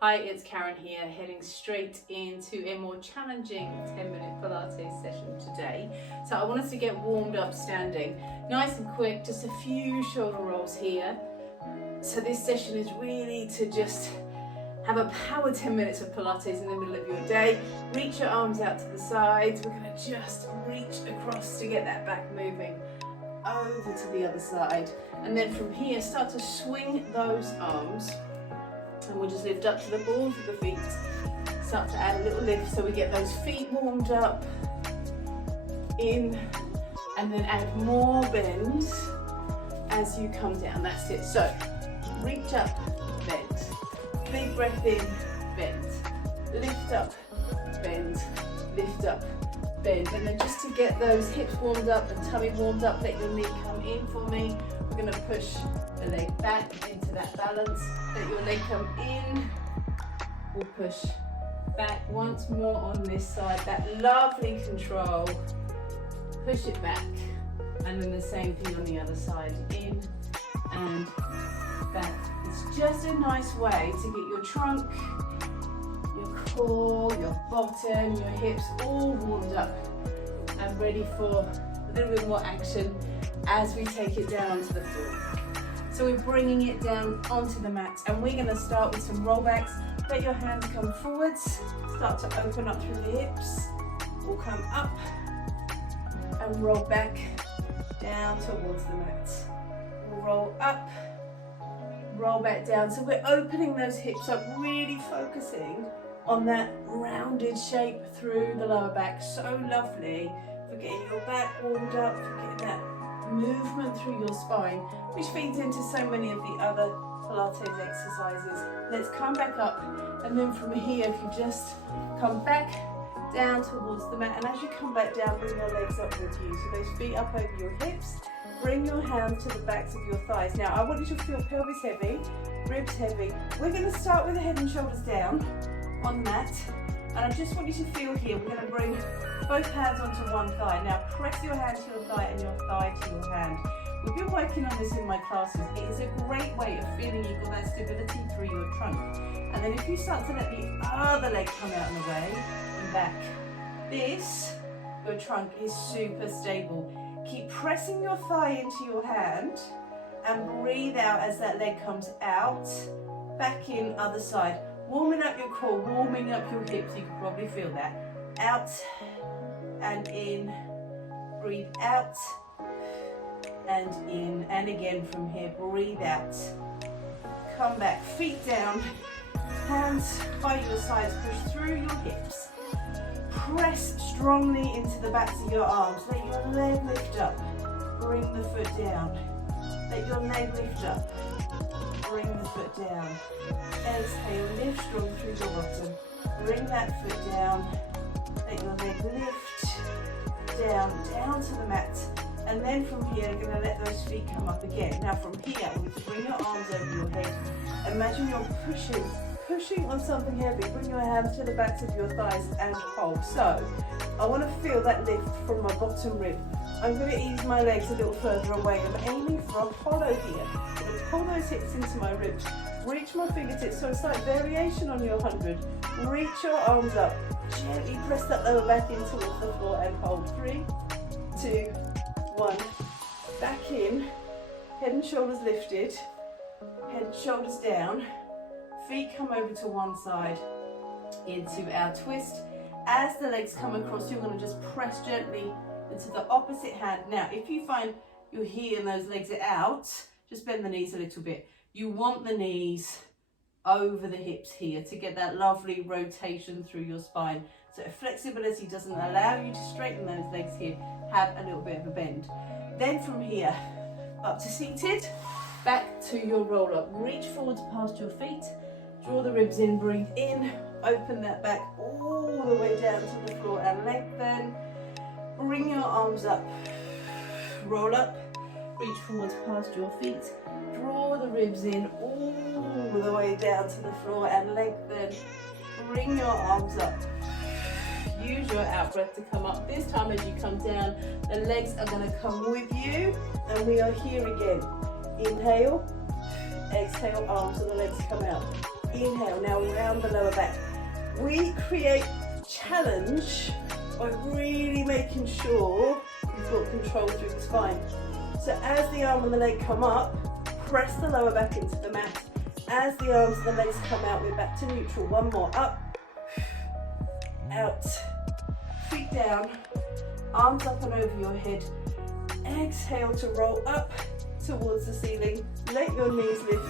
Hi, it's Karen here, heading straight into a more challenging 10-minute Pilates session today. So I want us to get warmed up standing, nice and quick, just a few shoulder rolls here. So this session is really to just have a power 10 minutes of Pilates in the middle of your day. Reach your arms out to the sides. We're going to just reach across to get that back moving over to the other side. And then from here, start to swing those arms. And we'll just lift up to the balls of the feet. Start to add a little lift so we get those feet warmed up. In, and then add more bend as you come down. That's it. So reach up, bend. Big breath in, bend. Lift up, bend. Lift up, bend. And then just to get those hips warmed up and tummy warmed up, let your knee come in for me. We're going to push the leg back into that balance. Let your leg come in. We'll push back once more on this side. That lovely control. Push it back. And then the same thing on the other side. In and back. It's just a nice way to get your trunk, your core, your bottom, your hips all warmed up and ready for a little bit more action as we take it down onto the floor. So we're bringing it down onto the mat and we're going to start with some rollbacks. Let your hands come forwards, start to open up through the hips. We'll come up and roll back down towards the mat. We'll roll up, roll back down. So we're opening those hips up, really focusing on that rounded shape through the lower back. So lovely for getting your back warmed up, for getting that movement through your spine, which feeds into so many of the other Pilates exercises. Let's come back up, and then from here, if you just come back down towards the mat, and as you come back down, bring your legs up with you. So those feet up over your hips, bring your hands to the backs of your thighs. Now I want you to feel pelvis heavy, ribs heavy. We're going to start with the head and shoulders down on the mat, and I just want you to feel here, we're going to bring both hands onto one thigh. Now press your hand to your thigh and your thigh to your hand. We've been working on this in my classes. It is a great way of feeling you've got that stability through your trunk. And then if you start to let the other leg come out in the way and back, your trunk is super stable. Keep pressing your thigh into your hand and breathe out as that leg comes out, back in, other side. Warming up your core, warming up your hips, you can probably feel that. Out and in, breathe out and in, and again from here, breathe out. Come back, feet down, hands by your sides, push through your hips. Press strongly into the backs of your arms, let your leg lift up, bring the foot down. Let your leg lift up, bring the foot down. Exhale, lift strong through your bottom. Bring that foot down. Let your leg lift down to the mat. And then from here, you're going to let those feet come up again. Now from here, I want you to bring your arms over your head. Imagine you're pushing on something heavy. Bring your hands to the backs of your thighs and hold. So I want to feel that lift from my bottom rib. I'm going to ease my legs a little further away. I'm aiming for a hollow here. I'm going to pull those hips into my ribs. Reach my fingertips, so it's like variation on your 100. Reach your arms up. Gently press that lower back in towards the floor and hold. 3, 2, 1. Back in. Head and shoulders lifted. Head and shoulders down. Feet come over to one side into our twist. As the legs come across, you're going to just press gently into the opposite hand. Now, if you find you're here and those legs are out, just bend the knees a little bit. You want the knees over the hips here to get that lovely rotation through your spine. So if flexibility doesn't allow you to straighten those legs here, have a little bit of a bend. Then from here, up to seated, back to your roll up. Reach forwards past your feet, draw the ribs in, breathe in, open that back all the way down to the floor and lengthen. Bring your arms up, roll up, reach forwards past your feet, draw the ribs in all the way down to the floor and lengthen. Bring your arms up. Use your out breath to come up. This time as you come down, the legs are going to come with you and we are here again. Inhale, exhale, arms and the legs come out. Inhale, now round the lower back. We create challenge by really making sure you've got control through the spine. So as the arm and the leg come up, press the lower back into the mat. As the arms and the legs come out, we're back to neutral. One more, up, out, feet down, arms up and over your head. Exhale to roll up towards the ceiling. Let your knees lift.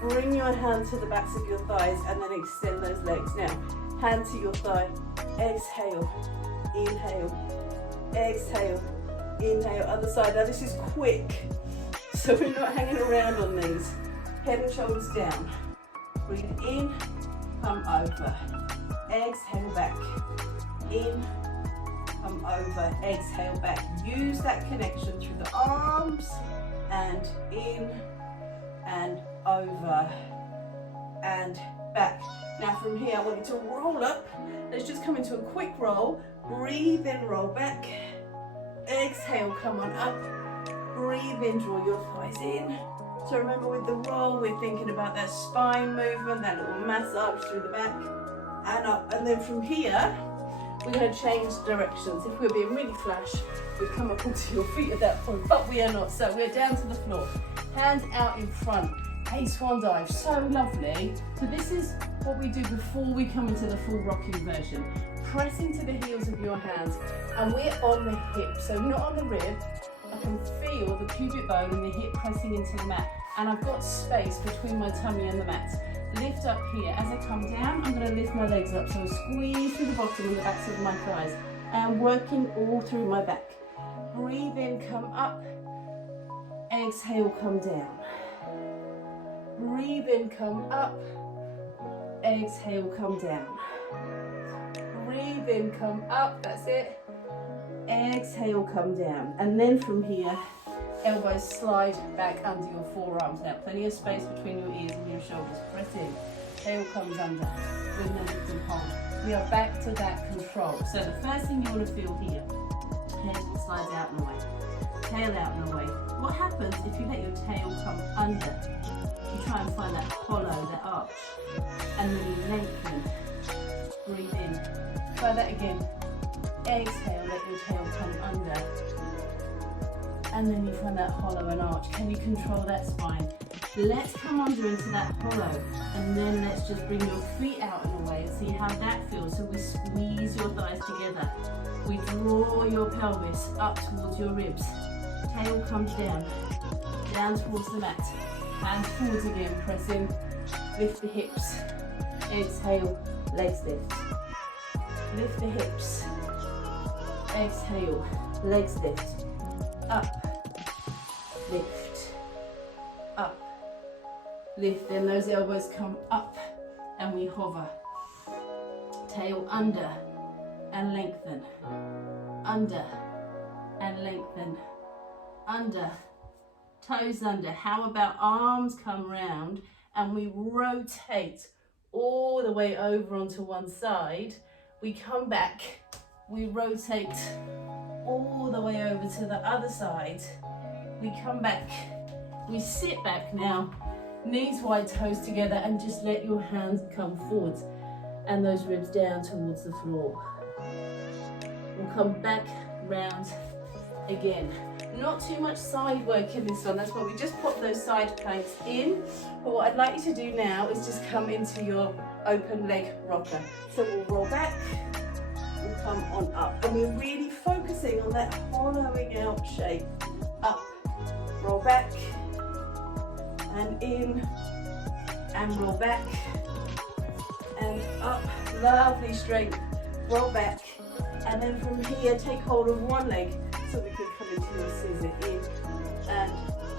Bring your hand to the backs of your thighs and then extend those legs. Now, hand to your thigh. Exhale, inhale, exhale, inhale. Other side. Now this is quick, so we're not hanging around on these. Head and shoulders down. Breathe in, come over. Exhale back. In, come over. Exhale back. Use that connection through the arms and in and over and back. Now from here, I want you to roll up. Let's just come into a quick roll. Breathe in, roll back. Exhale, come on up. Breathe in, draw your thighs in. So remember with the roll, we're thinking about that spine movement, that little massage through the back and up. And then from here, we're going to change directions. If we're being really flash, we'd come up onto your feet at that point, but we are not. So we're down to the floor, hands out in front, a swan dive, so lovely. So this is what we do before we come into the full rocking version. Press into the heels of your hands, and we're on the hip, so not on the rib. I can feel the pubic bone and the hip pressing into the mat, and I've got space between my tummy and the mat. Lift up here. As I come down, I'm going to lift my legs up, so I'll squeeze through the bottom and the backs of my thighs, and working all through my back. Breathe in, come up. Exhale, come down. Breathe in, come up. Exhale, come down. Breathe in, come up. That's it. Exhale, come down. And then from here, elbows slide back under your forearms. Now, plenty of space between your ears and your shoulders. Press in. Tail comes under. Bring the lift and hold. We are back to that control. So the first thing you want to feel here, head slides out and away. Tail out and away. What happens if you let your tail come under? You try and find that hollow, that arch, and then you lengthen. Breathe in. Try that again. Exhale, let your tail come under. And then you find that hollow and arch. Can you control that spine? Let's come under into that hollow, and then let's just bring your feet out and away and see how that feels. So we squeeze your thighs together. We draw your pelvis up towards your ribs. Tail comes down towards the mat. Hands forwards again, press in, lift the hips. Exhale, legs lift. Lift the hips. Exhale, legs lift. Up, lift, up, lift. Then those elbows come up and we hover. Tail under and lengthen. Under and lengthen. Under. Toes under. How about arms come round and we rotate all the way over onto one side. We come back, we rotate all the way over to the other side. We come back, we sit back now, knees wide, toes together, and just let your hands come forwards and those ribs down towards the floor. We'll come back round again. Not too much side work in this one, that's why we just pop those side planks in. But what I'd like you to do now is just come into your open leg rocker. So we'll roll back and come on up. And we're really focusing on that hollowing out shape. Up, roll back, and in, and roll back, and up. Lovely strength. Roll back, and then from here take hold of one leg so we can come into your scissor. In and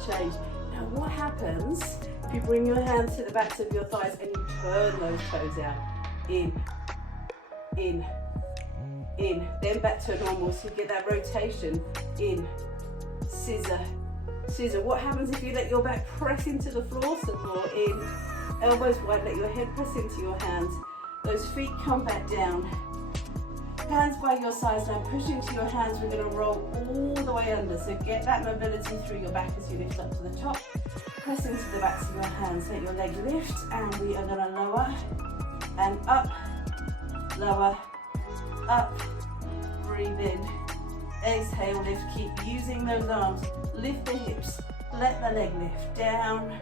change. Now what happens if you bring your hands to the backs of your thighs and you turn those toes out? In, in, in. Then back to normal, so you get that rotation. In, scissor, scissor. What happens if you let your back press into the floor some more? In, elbows wide, let your head press into your hands. Those feet come back down. Hands by your sides, now push into your hands. We're going to roll all the way under, so get that mobility through your back as you lift up to the top. press into the backs of your hands, let your leg lift, and we are gonna lower and up, lower, up, breathe in, exhale, lift, keep using those arms, lift the hips, let the leg lift, down,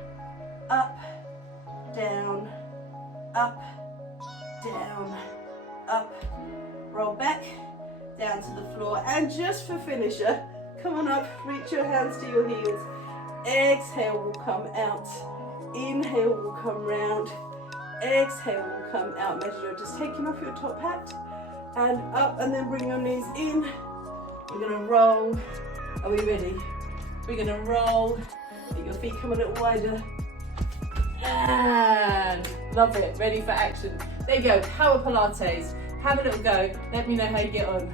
up, down, up, down, up, roll back, down to the floor, and just for finisher, come on up, reach your hands to your heels, exhale will come out, inhale will come round, exhale will come out, measure you're just taking off your top hat, and up, and then bring your knees in, we're gonna roll, are we ready? We're gonna roll, let your feet come a little wider, and love it, ready for action. There you go, power Pilates, have a little go, let me know how you get on.